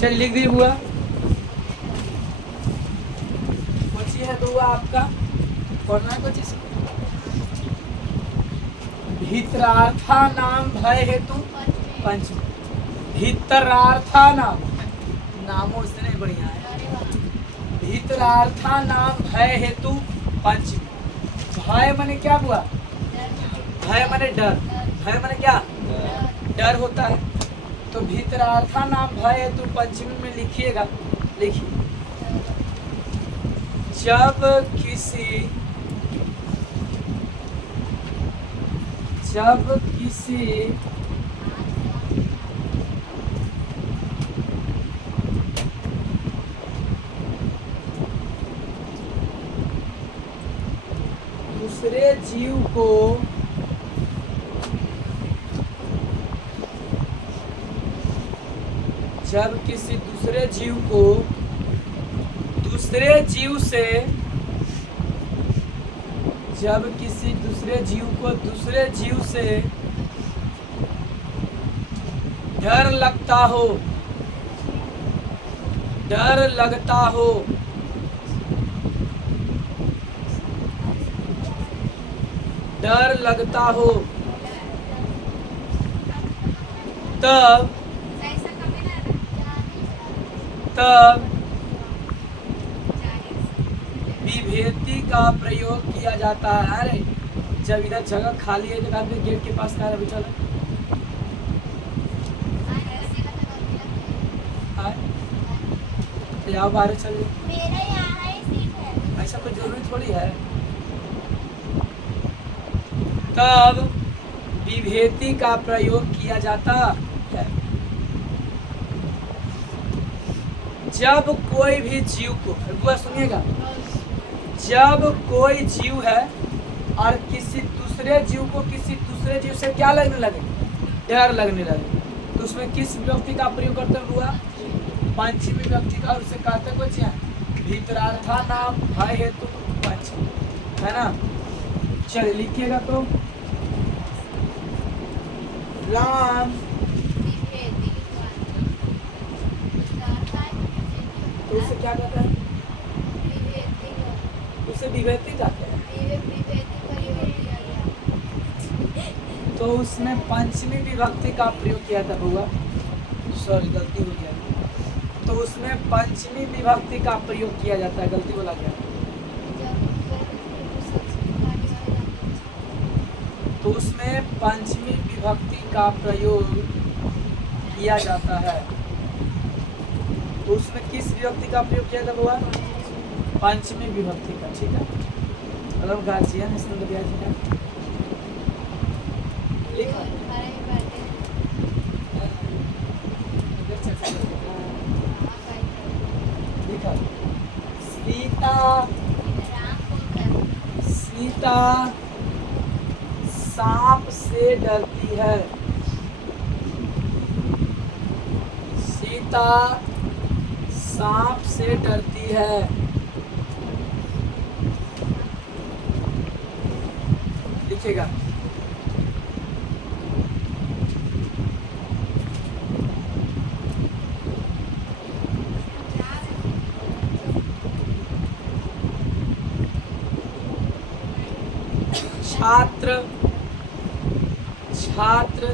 चल लिख दी हुआ। बची है तो हुआ आपका पढ़ना है कुछ इसको। भित्रार्था नाम भय हेतु पंचमी। भित्रार्था नाम नामों से नहीं बढ़िया है। भित्रार्था नाम भय हेतु पंचमी। भय माने क्या हुआ? भय माने डर। भय माने क्या? डर होता है। तो भित्रार्था नाम भय हेतु पंचमी में लिखिएगा। लिखिए, जब किसी दूसरे जीव को जब किसी दूसरे जीव को दूसरे जीव से जब किसी दूसरे जीव को दूसरे जीव से डर लगता हो, डर लगता हो, डर लगता हो, तब विभेति का प्रयोग किया जाता है। अरे जब इधर जगह खाली है तो आदमी गेट के पास कहाँ चल जाओ, बाहर चल ऐसा कोई जरूरी थोड़ी है। तब विभेति का प्रयोग किया जाता है। जब कोई भी जीव को, बुआ सुनिएगा, जब कोई जीव है और किसी दूसरे जीव को किसी दूसरे जीव से क्या लगने लगे? डर लगने लगे, तो उसमें किस व्यक्ति का प्रयोग करते हैं बुआ? पंचमी व्यक्ति का। उसे कहते कुछ है भित्रार्था नाम भय हेतु पंचमी, है ना। चलिए लिखिएगा तो राम तो उसे क्या कहते हैं? उसे विभेति कहते हैं। तो उसने पंचमी विभक्ति का प्रयोग किया था बुआ, सॉरी गलती हो गया। तो उसमें पंचमी विभक्ति का प्रयोग किया जाता है, गलती बोला गया। तो उसमें पंचमी विभक्ति का प्रयोग किया जाता है। तो उसमें किस विभक्ति का प्रयोग किया था बुआ? पंचमी विभक्ति का। ठीक है, मतलब गार्जियन इसमें लिखा लिखा सीता सांप से डरती है। सीता सांप से डरती है। लिखिएगा, छात्र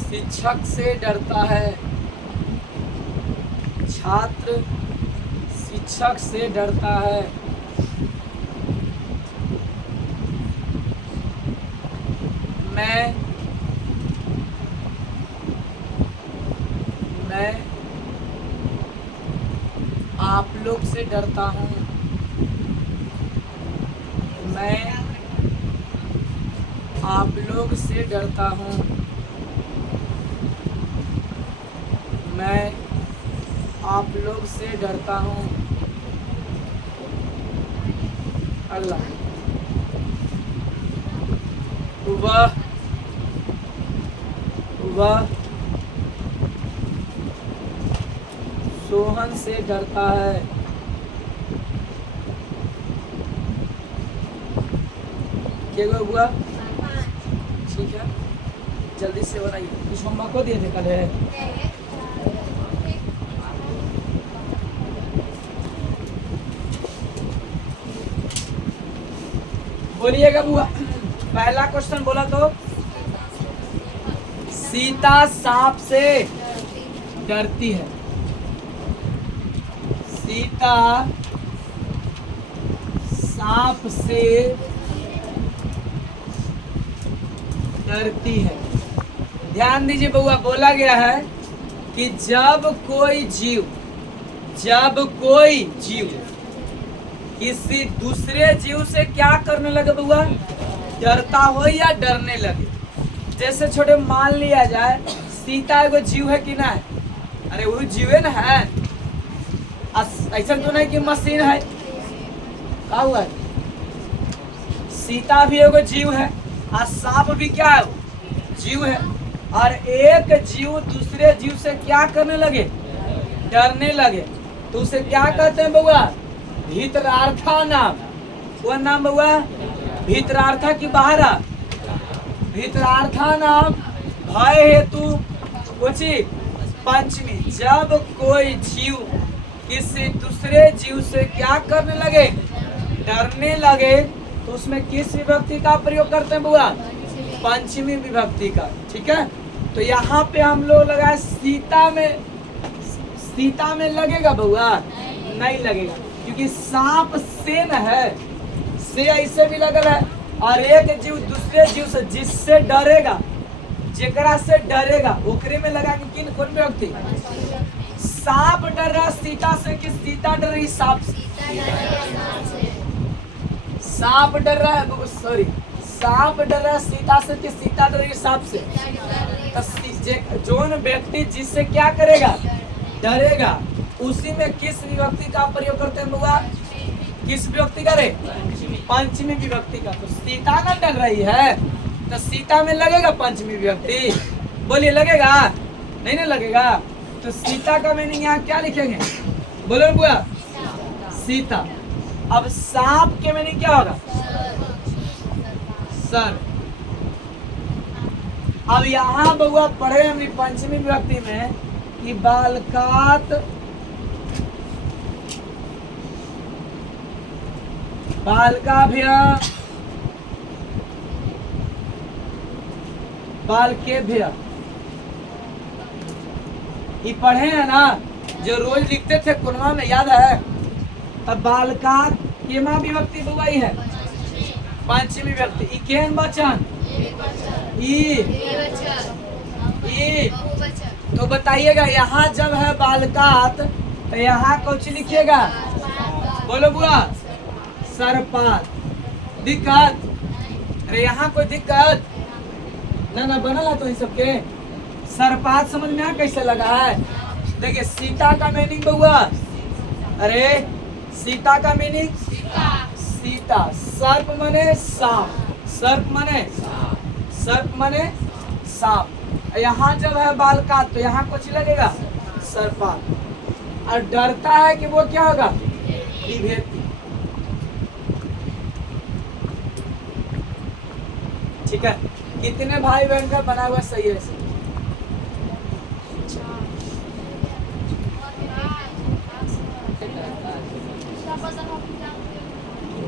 शिक्षक से डरता है। छात्र शिक्षक से डरता है। मैं आप लोग से डरता हूँ। मैं आप लोग से डरता हूँ। मैं आप लोग से डरता हूँ। अगला, वह सोहन से डरता है। क्या हुआ? ठीक है, जल्दी से बनाइए। कुछ होमवर्क को दिए थे कल है? बोलिएगा बुआ। पहला क्वेश्चन बोला तो सीता सांप से डरती है। सीता सांप से डरती है। ध्यान दीजिए बउआ, बोला गया है कि जब कोई जीव किसी दूसरे जीव से क्या करने लगे बउआ, डरता हो या डरने लगे। जैसे छोटे मान लिया जाए सीता एगो जीव है कि ना है, अरे वो जीव है ना है, ऐसा तो नहीं कि मशीन है। क्या हुआ, सीता भी एगो जीव है और सांप भी क्या है, जीव है। और एक जीव दूसरे जीव से क्या करने लगे, डरने लगे, तो उसे क्या कहते हैं बउआ, भीतरार्था नाम। वो नाम बउआ भीतरार्था की बाहरा, भीतरार्था नाम भय हेतु कुछ पंचमी। जब कोई जीव किसी दूसरे जीव से क्या करने लगे, डरने लगे, तो उसमें किस विभक्ति का प्रयोग करते हैं बुआ, पंचमी विभक्ति का। ठीक है, तो यहाँ पे हम लोग लगाए सीता में लगेगा बुआ, नहीं लगेगा, क्योंकि सांप से न है, से ऐसे भी लगल है। और एक जीव दूसरे जीव से जिससे डरेगा, जेकरा से डरेगा, ओकरे में लगा कि किन कौन व्यक्ति, सांप डर रहा सीता से कि सीता डर रही सांप से। सांप डर रहा है, सॉरी, सांप डर रहा है सीता से कि सीता डर रही सांप से। जोन व्यक्ति जिससे क्या करेगा, डरेगा, उसी में किस विभक्ति का प्रयोग करते हैं बुआ, किस विभक्ति का रे, पंचमी विभक्ति का। तो सीता ना डर रही है तो सीता में लगेगा पंचमी विभक्ति, बोलिए लगेगा, नहीं ना लगेगा। तो सीता का मीनिंग यहाँ क्या लिखेंगे, बोलो बुआ, सीता। अब सांप के मीनिंग क्या होगा, सर। अब यहाँ बउआ पढ़े हम पंचमी विभक्ति में कि बालकात, बालकाभ्य, बालकेभ्य, ये पढ़े हैं ना, जो रोज लिखते थे कुनवा में, याद है। अब बालकात केमा विभक्ति बउआ है, पंचमी विभक्ति। ई केन वचन, ई तो बताइएगा यहाँ जब है बालकात तो यहाँ कुछ लिखिएगा, बोलो बुआ, सरपात। दिक्कत, अरे यहाँ कोई दिक्कत ना बनला तो इन सबके सरपात समझ में कैसे लगा है। देखिए सीता का मीनिंग बउआ, अरे सीता का मीनिंग सीता, सर्प मने सांप, सर्प मने सांप। यहाँ जब है बालकात तो यहाँ कुछ लगेगा, सर्पात। और डरता है कि वो क्या होगा, विभेति। ठीक है, कितने भाई बहन का बना हुआ सही है से?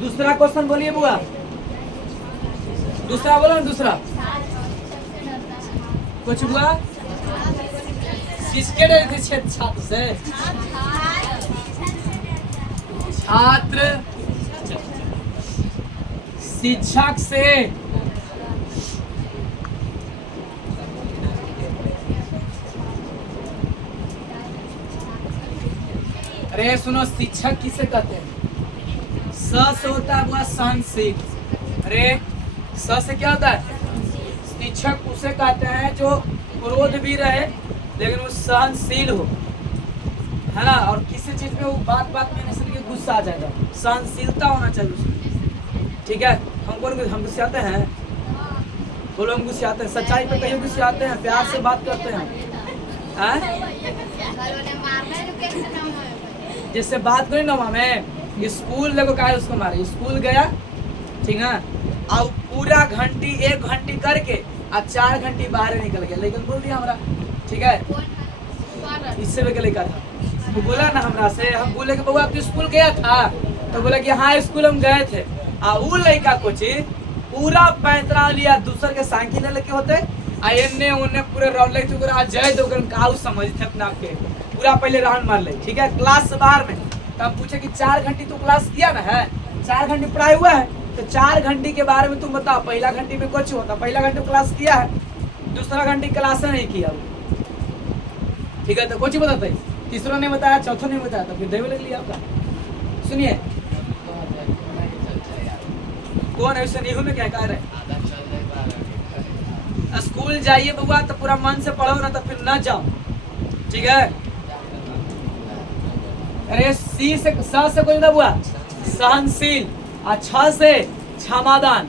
दूसरा क्वेश्चन बोलिए बुआ, दूसरा बोलो ना, दूसरा कुछ हुआ, किसके डर थे छात्र से, छात्र शिक्षक से। अरे सुनो, शिक्षक किसे कहते हैं, स से होता है बुआ सहनशील। अरे स से क्या होता है, शिक्षक उसे कहते हैं जो क्रोध भी रहे लेकिन वो सहनशील हो, है ना। और किसी चीज में वो बात में नहीं सुन के गुस्सा आ जाएगा, सहनशीलता होना चाहिए उसमें। ठीक है, हम गुस्साते हैं, बोलो हम गुस्साते हैं, सच्चाई पे कहीं गुस्साते हैं, प्यार से बात करते हैं। जिससे बात करी ना में, स्कूल देखो का उसको मारे, स्कूल गया, ठीक है, अब पूरा घंटी 1 घंटी करके और 4 घंटी बाहर निकल गया, लेकिन बोल दिया हमरा, ठीक है, इससे भी लेकर था, तो बोला ना हमरा से, हम बोले कि बउआ तू स्कूल गया था, तो बोला कि हाँ स्कूल हम गए थे, आ उ लड़का कोची पूरा पैंतरा लिया दूसर के साइकिल लेके होते आ एने ओने पूरे रौले तो ओकरा जय तो ओकरा काऊ समझते अपना आप के पूरा पहले राउंड मार ले, ठीक है। क्लास से बाहर में तब पूछे कि 4 घंटे तू क्लास किया ना है, 4 घंटे पढ़ाई हुआ है, तो 4 घंटे के बारे में तुम बताओ। पहला घंटे में कुछ होता, पहला घंटे क्लास किया है, दूसरा घंटे क्लास नहीं किया, ठीक है। तो कुछ बताते, तीसरा नहीं बताया, चौथा नहीं बताया, तो फिर देवे लग लिया आपका। सुनिए कौन है नहीं में क्या कह रहे, स्कूल जाइए बउआ तो पूरा मन से पढ़ो ना, तो फिर न जाओ, ठीक है। अरे सी से स से कोई बुआ सहनशील, और छ से क्षमादान,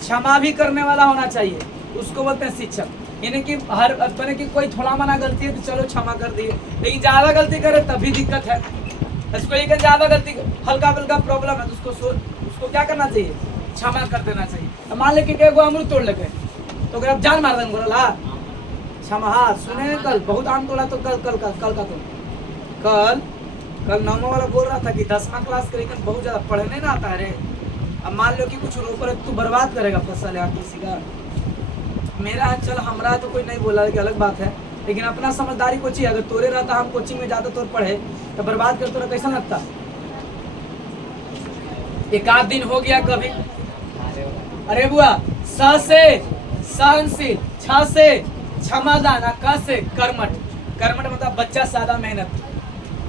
क्षमा भी करने वाला होना चाहिए, उसको बोलते हैं शिक्षक। यानी कि हर अपने की कोई थोड़ा मना गलती है तो चलो क्षमा कर दिए, लेकिन ज्यादा गलती करे तभी दिक्कत है। इसको लेकर ज्यादा गलती हल्का फुल्का प्रॉब्लम है तो उसको क्या करना चाहिए, क्षमा कर देना चाहिए। मान ले कि अमरूद तोड़ लगे तो अगर आप जान मार देंगे बोला क्षमा। हाँ सुने कल बहुत आम तोड़ा, तो कल 9वां वाला बोल रहा था कि 10वां क्लास के लेकिन बहुत ज्यादा पढ़ने ना आता है रे। अब मान लो कि कुछ ऊपर तू बर्बाद करेगा फसल या किसी का, मेरा है चल हमारा तो कोई नहीं बोला कि अलग बात है, लेकिन अपना समझदारी को चाहिए। अगर तोरे रहता हम कोचिंग में ज्यादा तौर पढ़े तो बर्बाद कर, तोरा कैसा लगता। एक आध दिन हो गया कभी, अरे बुआ स से सहनशील, छ से क्षमादान, क से कर्मठ। कर्मठ मतलब बच्चा सादा मेहनत,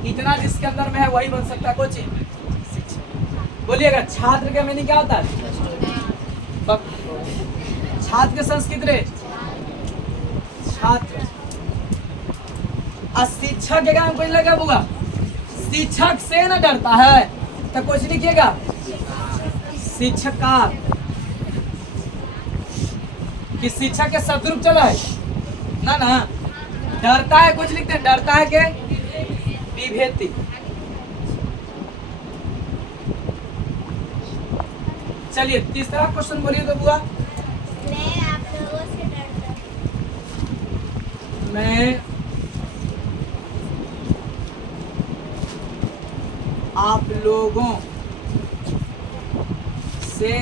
इतना जिसके अंदर में है वही बन सकता है कोचिंग। बोलिएगा छात्र के मीनिंग क्या होता है, छात्र के संस्कृत रे छात्र। शिक्षक के काम कोई लगा बुआ, शिक्षक से न डरता है तो कुछ लिखिएगा शिक्षक कि शिक्षक के शत्रुप चला है ना ना, डरता है कुछ लिखते हैं, डरता है के विभेति। चलिए तीसरा क्वेश्चन बोलिए तो बुआ। मैं आप लोगों से डरता हूँ। मैं आप लोगों से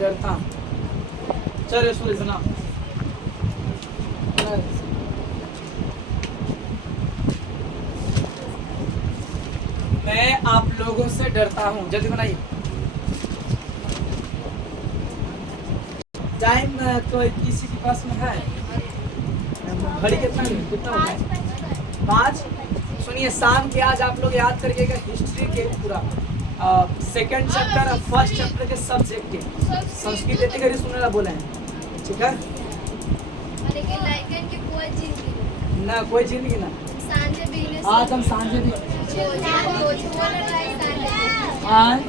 डरता हूँ। चलिए सुनिए सुना, मैं आप लोगों से डरता हूँ। जल्दी बनाइए। टाइम तो किसी के पास में है, घड़ी कितना होता है, 5। सुनिए शाम के आज आप लोग याद करिएगा हिस्ट्री के पूरा सेकंड चैप्टर और फर्स्ट चैप्टर के सब्जेक्ट के संस्कृत लेते करी सुनने ला बोले हैं, ठीक है। ना कोई जिंदगी ना, आज हम सांझे भी आज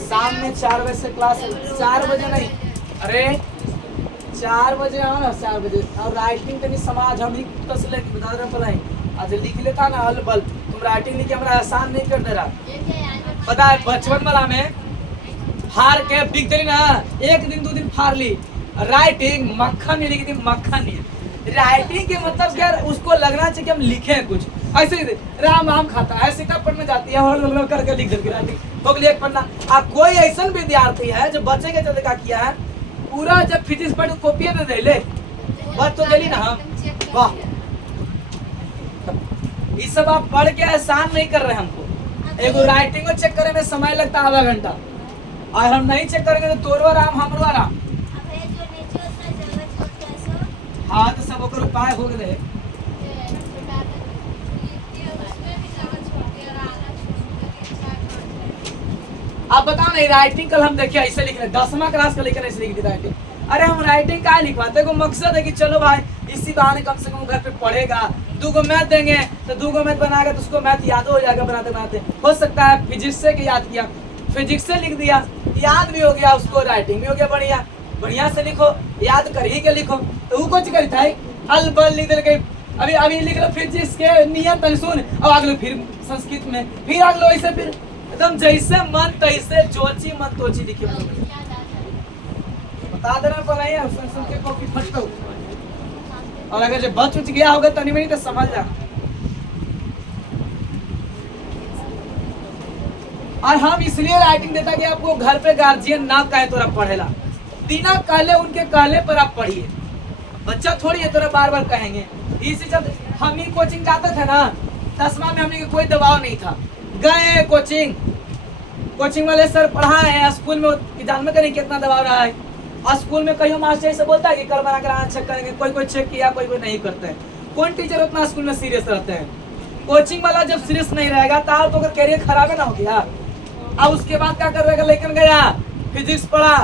शाम में 4 बजे से क्लास है, 4 बजे नहीं, अरे 4 बजे आओ ना, 4 बजे। और राइटिंग तो नहीं समाज हम ही कस ले बता रहे पढ़ाई, आज लिख लेता ना हल बल, तुम राइटिंग लिख के हमारा आसान नहीं कर दे रहा। पता है बचपन वाला में फाड़ के बिक दे ना, 1 दिन 2 दिन फाड़ ली, राइटिंग मक्खन नहीं लिखी थी, मक्खन नहीं। राइटिंग के मतलब क्या, उसको लगना चाहिए कि हम लिखे कुछ, ऐसे ही राम राम खाता है, सीता पढ़ने जाती है और लोग करके लिख देती राइटिंग हो गई एक पन्ना। अब कोई ऐसा विद्यार्थी है जो बच्चे के चलते क्या किया है, पूरा जब फिजिक्स पढ़ कॉपी दे दे ले, बच तो दिली ना हम, वाह। ये सब आप पढ़ के आसान नहीं कर रहे हमको, एगो राइटिंग चेक करे में समय लगता है आधा घंटा, और हम नहीं चेक करेंगे तो तोरवा राम हमरो राम। हाँ तो सब ओकर उपाय हो गए। आप बताओ नहीं, राइटिंग कल हम देखिए ऐसे लिख रहे, 10वां क्लास का लेकर ऐसे लिख दी राइटिंग। अरे हम राइटिंग क्या लिखवाते, को मकसद है कि चलो भाई इसी बहाने कम से कम घर पे पढ़ेगा, 2 गो मैथ देंगे तो 2 गो मैथ बनाएगा तो उसको मैथ याद हो जाएगा बनाते बनाते। हो सकता है फिजिक्स से याद किया, फिजिक्स से लिख दिया, याद भी हो गया उसको, राइटिंग भी हो गया, बढ़िया बढ़िया से लिखो, याद कर ही के लिखो। तो वो कुछ करता है अल बल लिख दे, अभी अभी लिख लो फिजिक्स के नियम तन सुन, अब अगले फिर संस्कृत में, फिर अगलो ऐसे, फिर एकदम जैसे मन तैसे जोची मन तोची लिखे। बता देना पड़ा सुन के कॉपी फटो, और अगर जो बच उच गया होगा तनी मनी तो समझ जाना। और हम इसलिए राइटिंग देता कि आपको घर पे गार्जियन ना कहे तोरा पढ़ेला, बिना कहले उनके कहले पर आप पढ़िए। बच्चा थोड़ी है तोरा बार बार कहेंगे। इसी जब हम ही कोचिंग जाते थे ना 10वां में, हमने कोई दबाव नहीं था, गए कोचिंग वाले सर पढ़ाए, स्कूल में जानते करें कितना दबाव रहा है। और स्कूल में कहीं मास्टर ऐसे बोलता है कि कल बना कर चेक करेंगे, कोई चेक किया, कोई नहीं करता है। कौन टीचर उतना स्कूल में सीरियस रहते हैं? कोचिंग वाला जब सीरियस नहीं रहेगा तो आप तो कैरियर खराब है ना हो गया। अब उसके बाद क्या कर रहेगा, लेकिन गया फिजिक्स पढ़ा,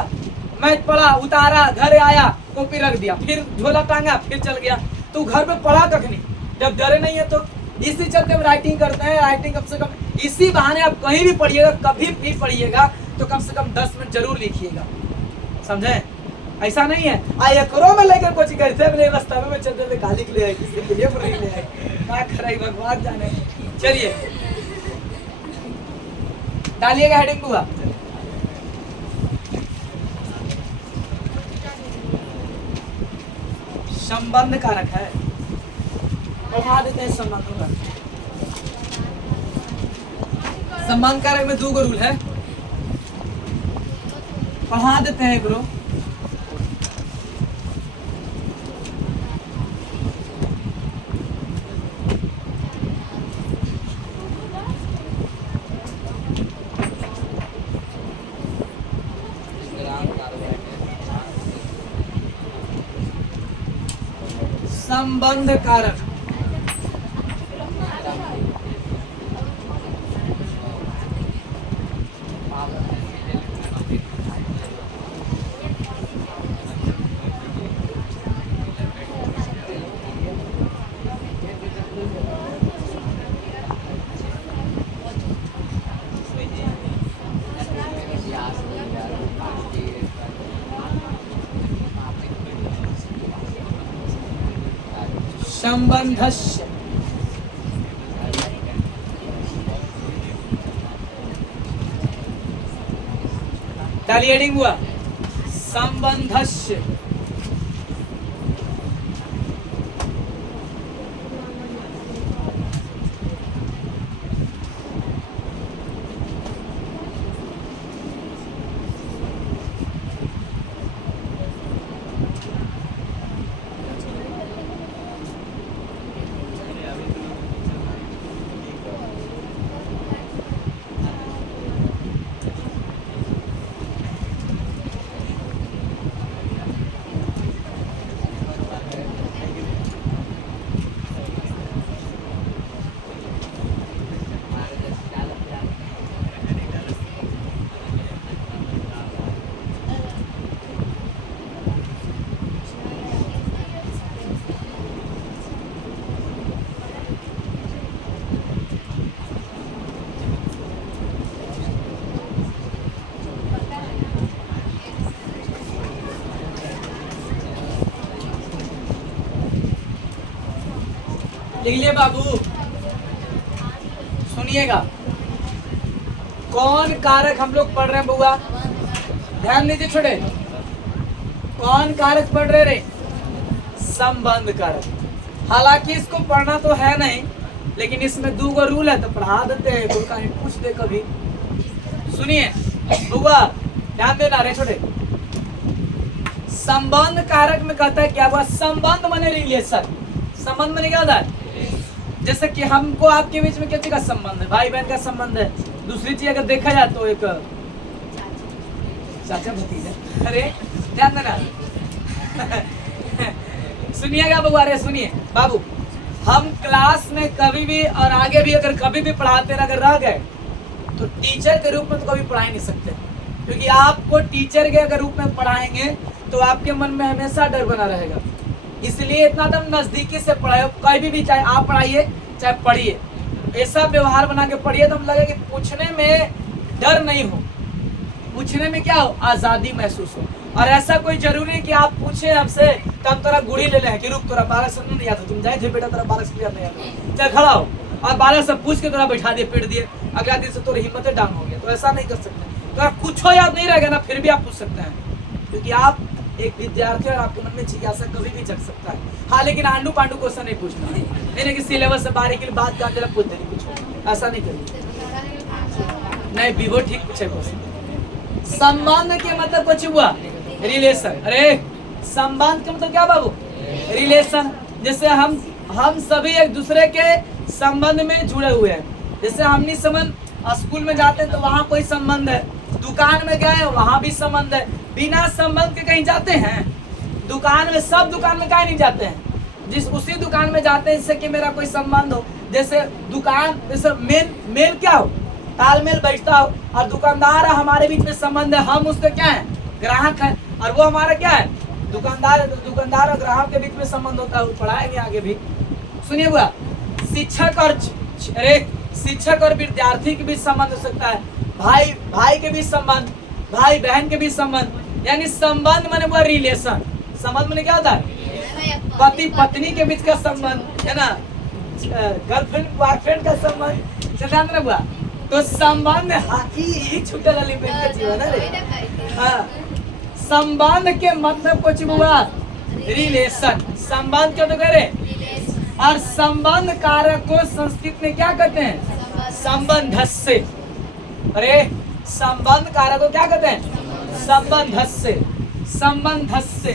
मैथ पढ़ा, उतारा, घर आया, कॉपी रख दिया, फिर झोला टांगा, फिर चल गया। तो घर पे पढ़ा कख नहीं, जब डरे नहीं है तो। इसी चलते हम राइटिंग करते हैं। राइटिंग कम से कम इसी बहाने आप कहीं भी पढ़िएगा, कभी भी पढ़िएगा तो कम से कम 10 मिनट जरूर लिखिएगा, समझे? ऐसा नहीं है एकरो में लेकर कोचिंग करते हैं, रास्ता में चलते हुए गाली ले आए, किसी के लिए नहीं ले आए, क्या कराई भगवान जाने। चलिए डालिएगा हेडिंग हुआ। संबंध कारक है, पढ़ा देते हैं संबंधों का। संबंध कारक में 2 रूल है, पढ़ा देते हैं ब्रो। संबंध कारक संबंधस्य डालिए हेडिंग हुआ संबंधस्य। लिख लिए बाबू, सुनिएगा। कौन कारक हम लोग पढ़ रहे हैं बुआ, ध्यान दीजिए छोटे। कौन कारक पढ़ रहे रे? संबंध कारक। हालांकि इसको पढ़ना तो है नहीं, लेकिन इसमें 2 रूल है तो पढ़ा देते हैं। कोई कहीं पूछ दे कभी। सुनिए बुआ, ध्यान देना रे छोटे। संबंध कारक में कहता है क्या हुआ, संबंध माने रिलेशन। संबंध माने क्या होता है? जैसे कि हमको आपके बीच में क्या चीज का संबंध है, भाई बहन का संबंध है। दूसरी चीज अगर देखा जाए तो एक चाचा भतीजा। अरे ध्यान देना सुनिएगा बाबू, अरे सुनिए बाबू, हम क्लास में कभी भी और आगे भी अगर कभी भी पढ़ाते अगर रह गए तो टीचर के रूप में तो कभी पढ़ा ही नहीं सकते, क्योंकि आपको टीचर के अगर रूप में पढ़ाएंगे तो आपके मन में हमेशा डर बना रहेगा। इसलिए इतना दम नजदीकी से पढ़ाए, कभी भी चाहे आप पढ़ाइए चाहे पढ़िए, ऐसा व्यवहार बना के पढ़िए तो हम लगे कि पूछने में डर नहीं हो, पूछने में क्या हो, आजादी महसूस हो। और ऐसा कोई जरूरी है कि आप पूछे हमसे तो हम तोरा गुड़ी ले लें कि रुक तोरा 12 से नहीं आता, तुम जाए थे बेटा तोरा 12 से नहीं आता, चल खड़ा हो, और 12 से पूछ के तोरा बैठा दिए, पीट दिए, अगला दिन से तोरी हिम्मत डाउन हो गया। तो ऐसा नहीं कर सकते। तो कुछ हो याद नहीं रहेगा ना, फिर भी आप पूछ सकते हैं, क्योंकि आप एक विद्यार्थी और आपके मन में जिज्ञासा कभी भी जग सकता है। हाँ, लेकिन आंडू पांडू क्वेश्चन नहीं पूछना है, कि सिलेबस से बारीकी बात कर पूछ देनी, कुछ ऐसा नहीं करिए। नहीं विवो ठीक पूछे क्वेश्चन। संबंध के मतलब कुछ हुआ रिलेशन। अरे संबंध का मतलब क्या बाबू? रिलेशन। जैसे हम सभी एक दूसरे के संबंध में जुड़े हुए हैं। जैसे हमनी समन स्कूल में जाते हैं तो वहाँ कोई संबंध है, दुकान में गए वहाँ भी संबंध है। बिना संबंध के कहीं जाते हैं? दुकान में, सब दुकान में कहीं नहीं जाते हैं। जिस उसी दुकान में जाते हैं जिससे कि मेरा कोई संबंध हो। जैसे दुकान, जैसे मेल क्या हो, तालमेल बैठता हो, और दुकानदार हमारे बीच में संबंध है। हम उसके क्या है? ग्राहक है, और वो हमारा क्या है? दुकानदार है। तो दुकानदार और ग्राहक के बीच में संबंध होता है, वो पढ़ाएंगे आगे भी। सुनिए बुआ, शिक्षक और विद्यार्थी के बीच संबंध हो सकता है, भाई के बीच संबंध, भाई बहन के बीच संबंध। यानी संबंध माने वो रिलेशन। संबंध माने क्या होता है? पति पत्नी के बीच का संबंध, है ना, गर्लफ्रेंड बॉयफ्रेंड का संबंध। सिद्धांत ना बुआ, तो संबंध ही छूटल वाली प्रेम का जीवन है रे। हाँ, संबंध के मतलब कुछ हुआ रिलेशन। संबंध क्यों तो कह रहे? और संबंध कारक को संस्कृत में क्या कहते हैं? संबंधस्य। अरे संबंध कारक को क्या कहते हैं? संबंधस्य, संबंधस्य,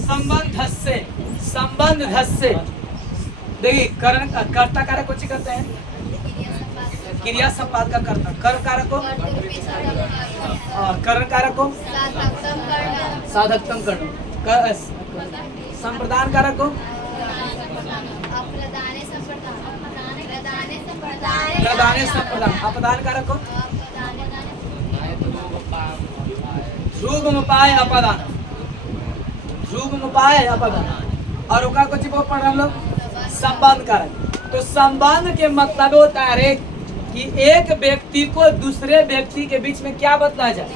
संबंधस्य, संबंधस्य। देखिए कर्ता कारक को कहते हैं क्रिया संपाद का कर्ता। कर्म कारक को, करण कारक को साधकतम कर्ण। संप्रदान कारक को प्रदाने संप्रदान। अपदान कारक को ध्रुवमुपाय अपदान। ध्रुवमुपाय अपदान। और उका कुछ पढ़ रहे हम लोग संबंध कारक। तो संबंध के मतलब होता है कि एक व्यक्ति को दूसरे व्यक्ति के बीच में क्या बतलाया जाए?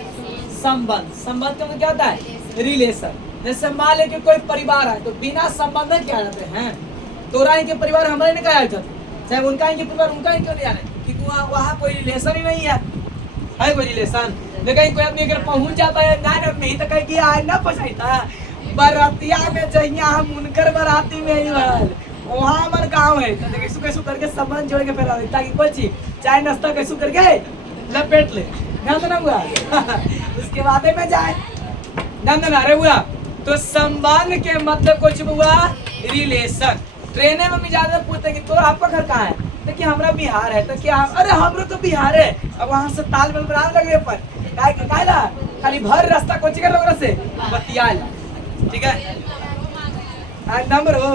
संबंध। संबंध का मतलब क्या होता है? रिलेशन। जैसे मान ले कि कोई परिवार है, तो बिना संबंध क्या जाते हैं? तोरा इनके परिवार हमारे नहीं कहा जाते, चाहे उनका इनके परिवार उनका ही क्यों नहीं जाने, क्योंकि वहाँ कोई रिलेशन ही नहीं है कोई रिलेशन। लेकिन कोई आदमी अगर पहुंच जाता है ना नहीं तो कहीं कि आज ना पहुंचाता बरातिया में चाहिए, हम उनकर बराती में ही भरल, वहाँ हमारे गाँव है, तो कैसे कैसे करके संबंध जोड़ के फैला ताकि कोई चीज चाय नाश्ता कैसे करके लपेट ले, ध्यान ना हुआ उसके बाद में जाए, ध्यान ना रे हुआ। तो संबंध के मतलब कुछ हुआ रिलेशन। ट्रेने में भी ज्यादा पूछते कि तो आपका घर कहाँ है, तो कि हमारा बिहार है, तो क्या अरे हमरो तो बिहार है। अब वहाँ से तालमेल बनाने लगे पर कायला खाली भर रास्ता कोची कर लोग से बतियाल, ठीक है नंबर हो।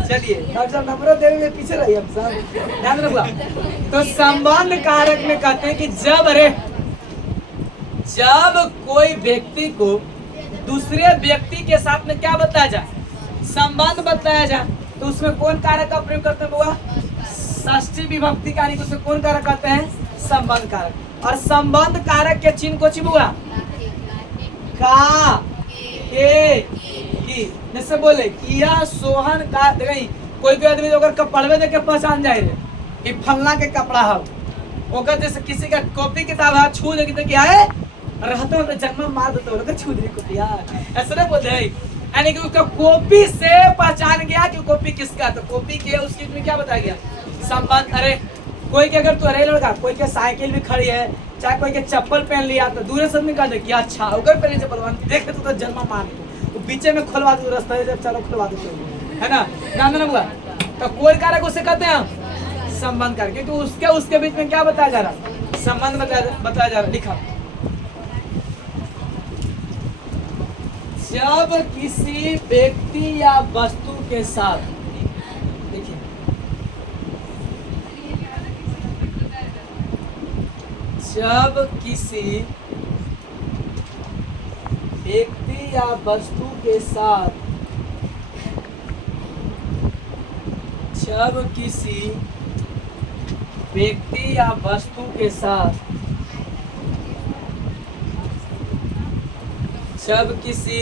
चलिए डॉक्टर साहब नंबर देने में पीछे रहिए हम सब, ध्यान रखा। तो संबंध कारक में कहते हैं कि जब कोई व्यक्ति को दूसरे व्यक्ति के साथ में क्या बताया जाए? संबंध बताया जाए, तो उसमें कौन कारक का प्रयोग करते हैं बुआ? षष्ठी विभक्ति का, उसमें कौन कारक कहते हैं? संबंध कारक। और संबंध कारक के चिन्ह को बुआ का के की। जैसे बोले किया सोहन का, देखिए कोई आदमी अगर कपड़वे देख के पहचान जाए रे कि फलना के कपड़ा है, ओकर जैसे किसी का कॉपी किताब है छू दे कि क्या है रहते हो तो जन्म मार देते हो छू दे कॉपी यार, ऐसा नहीं बोलते हैं। यानी कि उसका कॉपी से पहचान गया कि कॉपी किसका, तो कॉपी के उसकी में क्या बताया गया? संबंध। अरे कोई के अगर तो अरे लड़का कोई के साइकिल भी खड़ी है, चाहे कोई के चप्पल पहन लिया, तो दूर से कह दे कि अच्छा अगर पहले चप्पल देखे तो जन्म मार तो पीछे में खोलवा दो रास्ता जब चलो खुलवा दो, है ना, ध्यान देना हुआ। तो कोई कारक उसे कहते हैं हम संबंध कारक, क्योंकि उसके बीच में क्या बताया जा रहा? संबंध बताया जा रहा। लिखा जब किसी व्यक्ति या वस्तु के साथ, देखिए जब किसी व्यक्ति या वस्तु के साथ, जब किसी व्यक्ति या वस्तु के साथ, जब किसी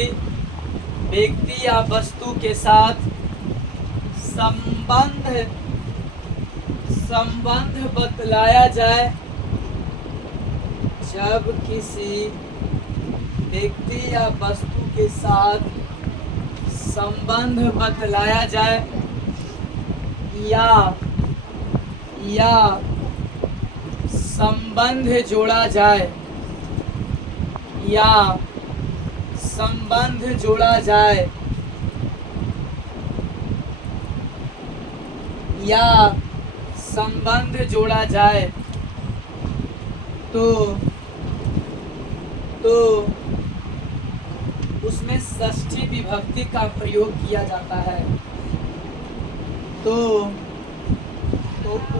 व्यक्ति या वस्तु के साथ संबंध बतलाया जाए, जब किसी व्यक्ति या वस्तु के साथ संबंध बतलाया जाए या संबंध जोड़ा जाए या संबंध जोड़ा जाए या संबंध जोड़ा जाए तो उसमें षष्ठी विभक्ति का प्रयोग किया जाता है। तो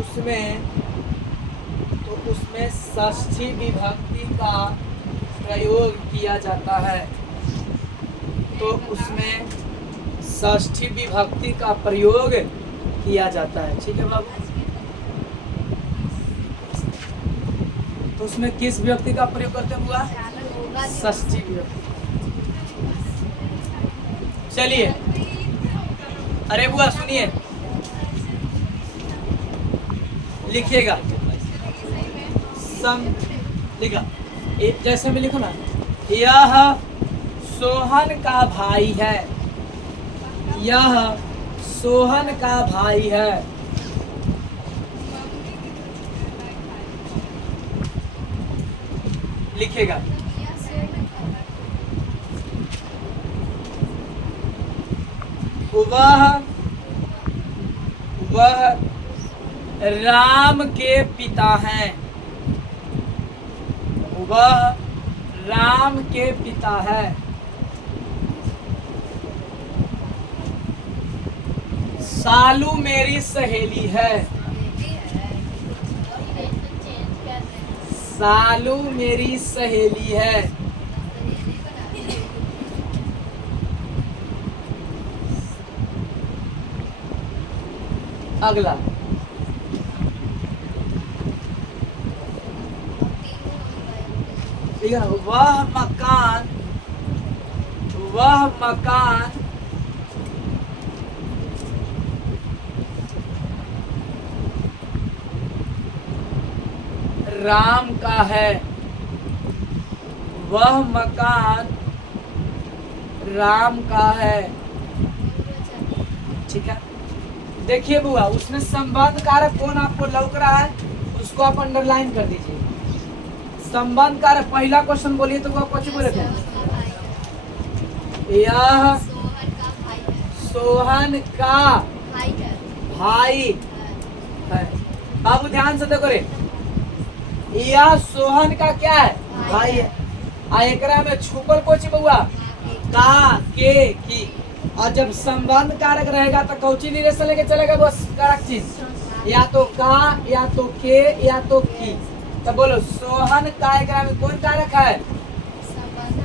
उसमें षष्ठी विभक्ति का प्रयोग किया जाता है। तो उसमें षष्ठी विभक्ति का प्रयोग किया जाता है। ठीक है बाबू। तो उसमें किस विभक्ति का प्रयोग करते हुआ? षष्ठी विभक्ति। चलिए, अरे बुआ सुनिए, लिखिएगा लिखा जैसे मैं लिखूं ना, यह सोहन का भाई है, यह सोहन का भाई है। लिखेगा वह राम के पिता हैं, वह राम के पिता है। सालू मेरी सहेली है, सालू मेरी सहेली है। अगला, वह मकान राम का है, वह मकान राम का है। ठीक है, देखिए बुआ, उसमें संबंध कारक कौन आपको लौक रहा है, उसको आप अंडरलाइन कर दीजिए। संबंध कारक पहला क्वेश्चन बोलिए तो वो कुछ बोले थे, यह सोहन का भाई है। बाबू ध्यान से देखो रे, यह सोहन का क्या है? भाई है। आ एकरा में छुपल कोची बउआ? का, के, की। और जब संबंध कारक रहेगा तो कौची निरेशन लेके चलेगा? बस कारक चीज, या तो का, या तो के, या तो की। तो बोलो सोहन का एकरा में कौन कारक है?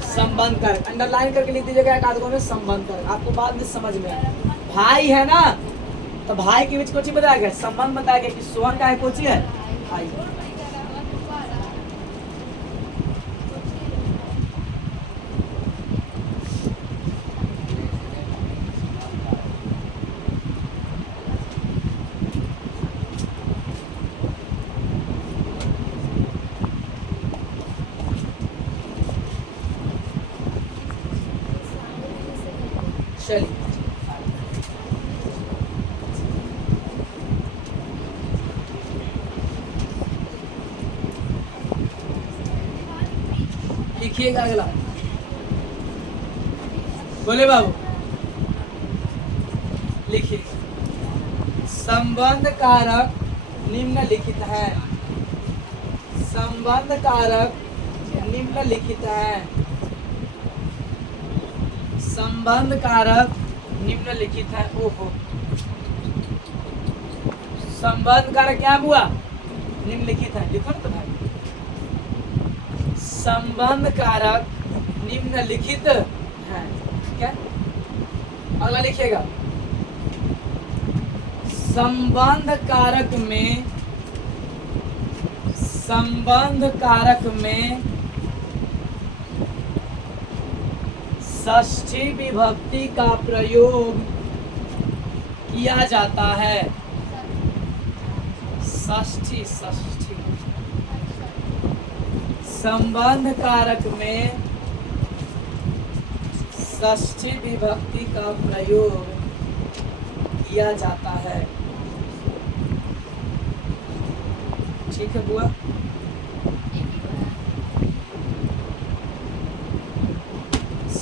संबंध कारक। अंडरलाइन करके लिख दीजिएगा एक आध में संबंध कारक, आपको बाद में समझ में आए। भाई है ना, तो भाई के बीच कोची बताया गया? संबंध बताया गया कि सोहन का है कोची है? भाई। चलिए, लिखिएगा अगला। बोले बाबू, लिखिए। संबंध कारक निम्नलिखित है, संबंध कारक निम्नलिखित है, संबंध कारक निम्नलिखित है। ओहो, संबंध कारक क्या हुआ? निम्नलिखित है। लिखो ना तो भाई, संबंध कारक निम्नलिखित है। क्या अगला लिखिएगा? संबंध कारक में, संबंध कारक में षष्ठी विभक्ति का प्रयोग किया जाता है। षष्ठी, षष्ठी। संबंध कारक में षष्ठी विभक्ति का प्रयोग किया जाता है। ठीक है बुआ।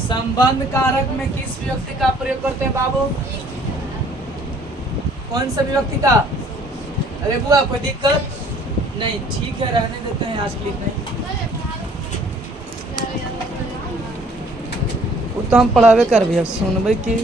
संबंध कारक में किस विभक्ति का प्रयोग करते हैं बाबू? कौन सा विभक्ति का? अरे बुआ कोई दिक्कत नहीं, ठीक है रहने देते हैं आज के लिए नहीं। वो तो हम पढ़ावे कर भी अब सुनबे की